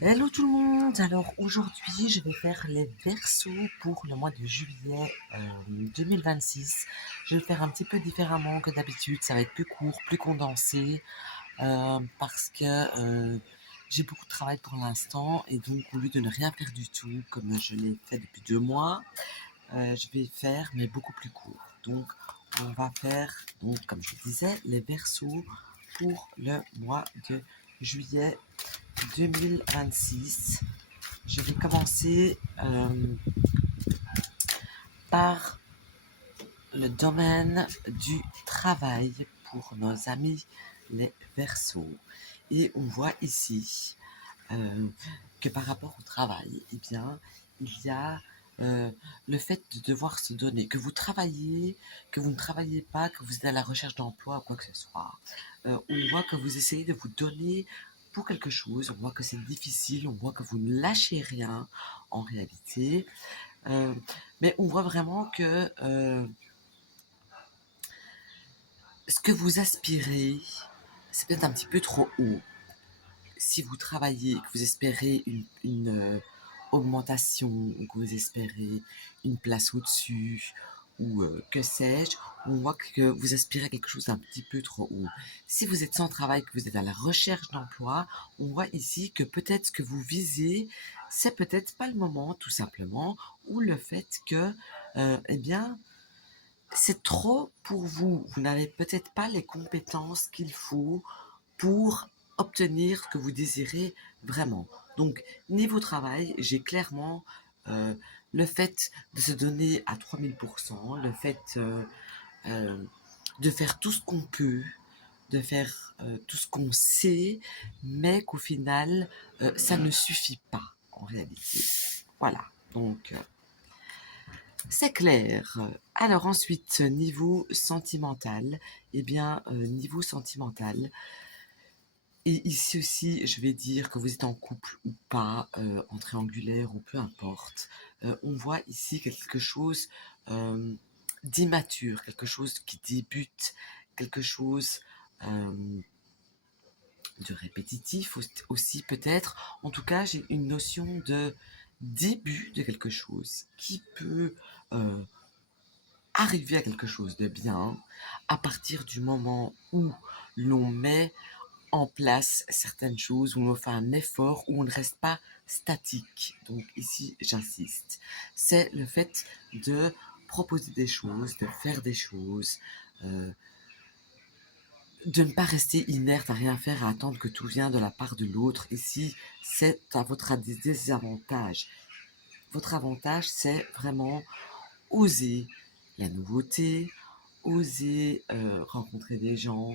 Hello tout le monde! Alors aujourd'hui, je vais faire les versos pour le mois de juillet 2026. Je vais le faire un petit peu différemment que d'habitude. Ça va être plus court, plus condensé, parce que j'ai beaucoup de travail pour l'instant et donc au lieu de ne rien faire du tout, comme je l'ai fait depuis 2 mois, je vais faire mais beaucoup plus court. Donc on va faire, donc comme je disais, les versos pour le mois de juillet 2026. Je vais commencer par le domaine du travail pour nos amis les Verseaux. Et on voit ici que par rapport au travail, eh bien, il y a le fait de devoir se donner, que vous travaillez, que vous ne travaillez pas, que vous êtes à la recherche d'emploi ou quoi que ce soit. On voit que vous essayez de vous donner pour quelque chose, on voit que c'est difficile, on voit que vous ne lâchez rien en réalité, euh, mais on voit vraiment que ce que vous aspirez, c'est peut-être un petit peu trop haut. Si vous travaillez, que vous espérez une augmentation, ou que vous espérez une place au-dessus, ou que sais-je, on voit que vous aspirez à quelque chose d'un petit peu trop haut. Si vous êtes sans travail, que vous êtes à la recherche d'emploi, on voit ici que peut-être ce que vous visez, c'est peut-être pas le moment, tout simplement, ou le fait que, eh bien, c'est trop pour vous. Vous n'avez peut-être pas les compétences qu'il faut pour obtenir ce que vous désirez vraiment. Donc, niveau travail, j'ai clairement euh, le fait de se donner à 3000%, le fait euh, de faire tout ce qu'on peut, de faire tout ce qu'on sait, mais qu'au final, ça ne suffit pas en réalité. Voilà, donc c'est clair. Alors ensuite, niveau sentimental, eh bien, niveau sentimental, et ici aussi, je vais dire que vous êtes en couple ou pas, en triangulaire ou peu importe. On voit ici quelque chose d'immature, quelque chose qui débute, quelque chose de répétitif aussi peut-être. En tout cas, j'ai une notion de début de quelque chose qui peut arriver à quelque chose de bien à partir du moment où l'on met en place certaines choses, où on fait un effort, où on ne reste pas statique. Donc ici, j'insiste. C'est le fait de proposer des choses, de faire des choses, euh, de ne pas rester inerte à rien faire, à attendre que tout vienne de la part de l'autre. Ici, c'est à votre désavantage. Votre avantage, c'est vraiment oser la nouveauté, oser rencontrer des gens,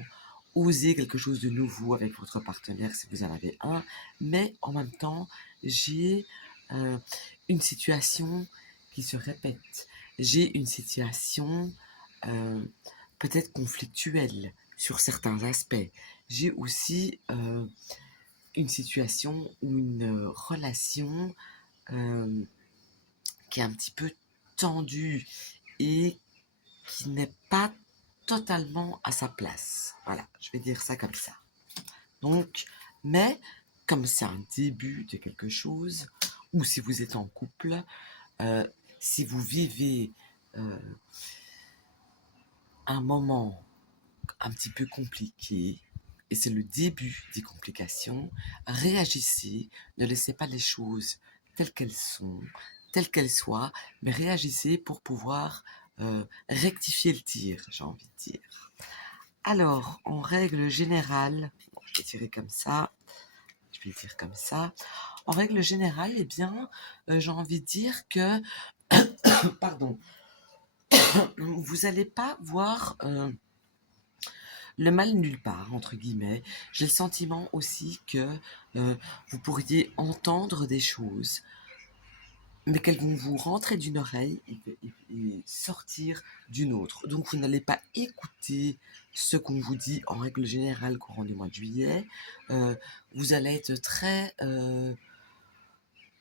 oser quelque chose de nouveau avec votre partenaire si vous en avez un, mais en même temps, j'ai euh, une situation qui se répète. J'ai une situation euh, peut-être conflictuelle sur certains aspects. J'ai aussi une situation ou une relation euh, qui est un petit peu tendue et qui n'est pas totalement à sa place. Voilà, je vais dire ça comme ça. Donc, mais comme c'est un début de quelque chose, ou si vous êtes en couple, euh, si vous vivez euh, un moment un petit peu compliqué, et c'est le début des complications, réagissez, ne laissez pas les choses telles qu'elles sont, telles qu'elles soient, mais réagissez pour pouvoir rectifier le tir, j'ai envie de dire. Alors, en règle générale, bon, je vais tirer comme ça, je vais le dire comme ça. En règle générale, eh bien, j'ai envie de dire que, pardon, vous n'allez pas voir le mal nulle part, entre guillemets. J'ai le sentiment aussi que vous pourriez entendre des choses, mais qu'elles vont vous rentrer d'une oreille et sortir d'une autre. Donc vous n'allez pas écouter ce qu'on vous dit en règle générale courant du mois de juillet. Vous allez être très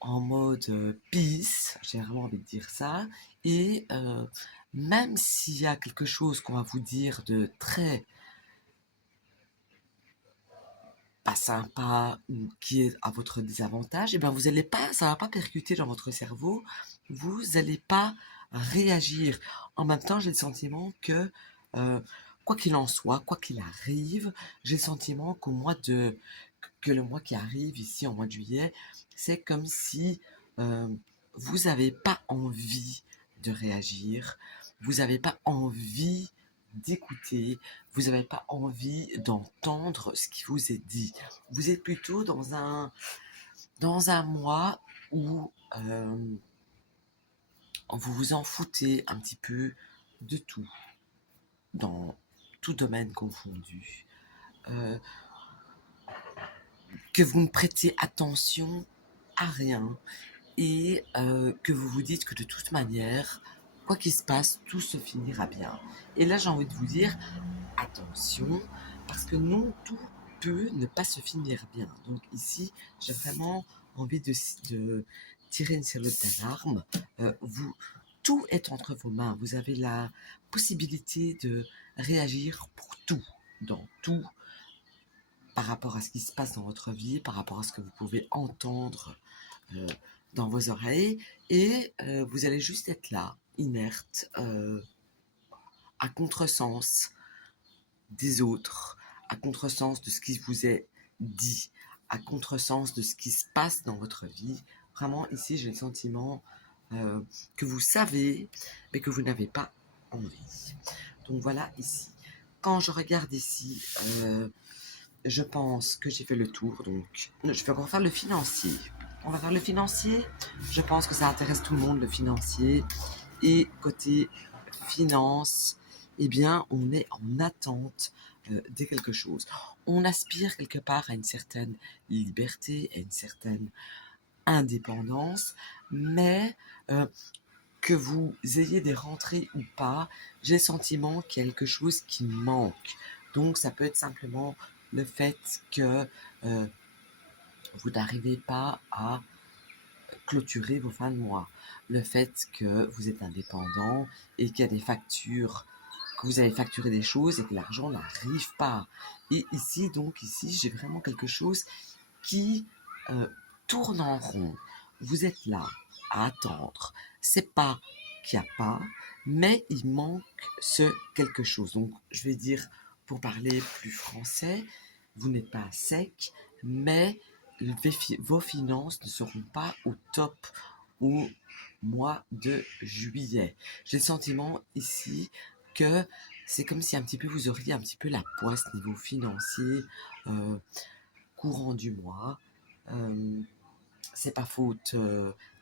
en mode peace, j'ai vraiment envie de dire ça. Et même s'il y a quelque chose qu'on va vous dire de très pas sympa ou qui est à votre désavantage, et ben vous allez pas, ça va pas percuter dans votre cerveau, vous n'allez pas réagir. En même temps, j'ai le sentiment que quoi qu'il en soit, quoi qu'il arrive, j'ai le sentiment que le mois qui arrive ici en mois de juillet, c'est comme si euh, vous n'avez pas envie de réagir, vous n'avez pas envie d'écouter, vous n'avez pas envie d'entendre ce qui vous est dit. Vous êtes plutôt dans un mois où vous vous en foutez un petit peu de tout, dans tout domaine confondu. Euh, que vous ne prêtez attention à rien et que vous vous dites que de toute manière, quoi qu'il se passe, tout se finira bien. Et là, j'ai envie de vous dire, attention, parce que non, tout peut ne pas se finir bien. Donc ici, j'ai vraiment envie de tirer une sonnette d'alarme. Tout est entre vos mains. Vous avez la possibilité de réagir pour tout, dans tout, par rapport à ce qui se passe dans votre vie, par rapport à ce que vous pouvez entendre euh, dans vos oreilles, et vous allez juste être là, inerte, à contresens des autres, à contresens de ce qui vous est dit, à contresens de ce qui se passe dans votre vie. Vraiment, ici, j'ai le sentiment que vous savez, mais que vous n'avez pas envie. Donc voilà, ici. Quand je regarde ici, je pense que j'ai fait le tour, donc je vais encore faire le financier. On va faire le financier. Je pense que ça intéresse tout le monde, le financier. Et côté finance, eh bien, on est en attente de quelque chose. On aspire quelque part à une certaine liberté, à une certaine indépendance, mais que vous ayez des rentrées ou pas, j'ai le sentiment qu'il y a quelque chose qui manque. Donc, ça peut être simplement le fait que vous n'arrivez pas à clôturer vos fins de mois, le fait que vous êtes indépendant et qu'il y a des factures, que vous avez facturé des choses et que l'argent n'arrive pas. Et ici, donc, ici, j'ai vraiment quelque chose qui euh, tourne en rond. Vous êtes là à attendre. C'est pas qu'il n'y a pas, mais il manque ce quelque chose. Donc, je vais dire, pour parler plus français, vous n'êtes pas à sec, mais vos finances ne seront pas au top au mois de juillet. J'ai le sentiment ici que c'est comme si un petit peu vous auriez un petit peu la poisse niveau financier courant du mois. Euh, c'est pas faute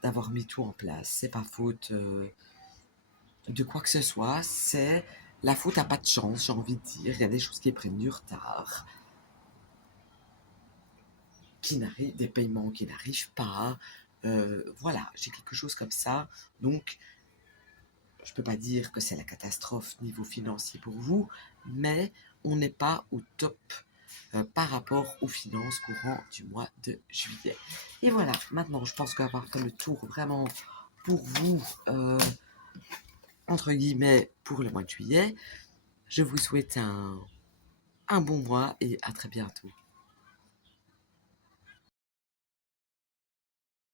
d'avoir mis tout en place, c'est pas faute de quoi que ce soit, c'est la faute à pas de chance, j'ai envie de dire. Il y a des choses qui prennent du retard, des paiements qui n'arrivent pas. Voilà, j'ai quelque chose comme ça. Donc, je peux pas dire que c'est la catastrophe niveau financier pour vous, mais on n'est pas au top par rapport aux finances courant du mois de juillet. Et voilà, maintenant je pense qu'avoir fait le tour vraiment pour vous, entre guillemets, pour le mois de juillet, je vous souhaite un bon mois et à très bientôt.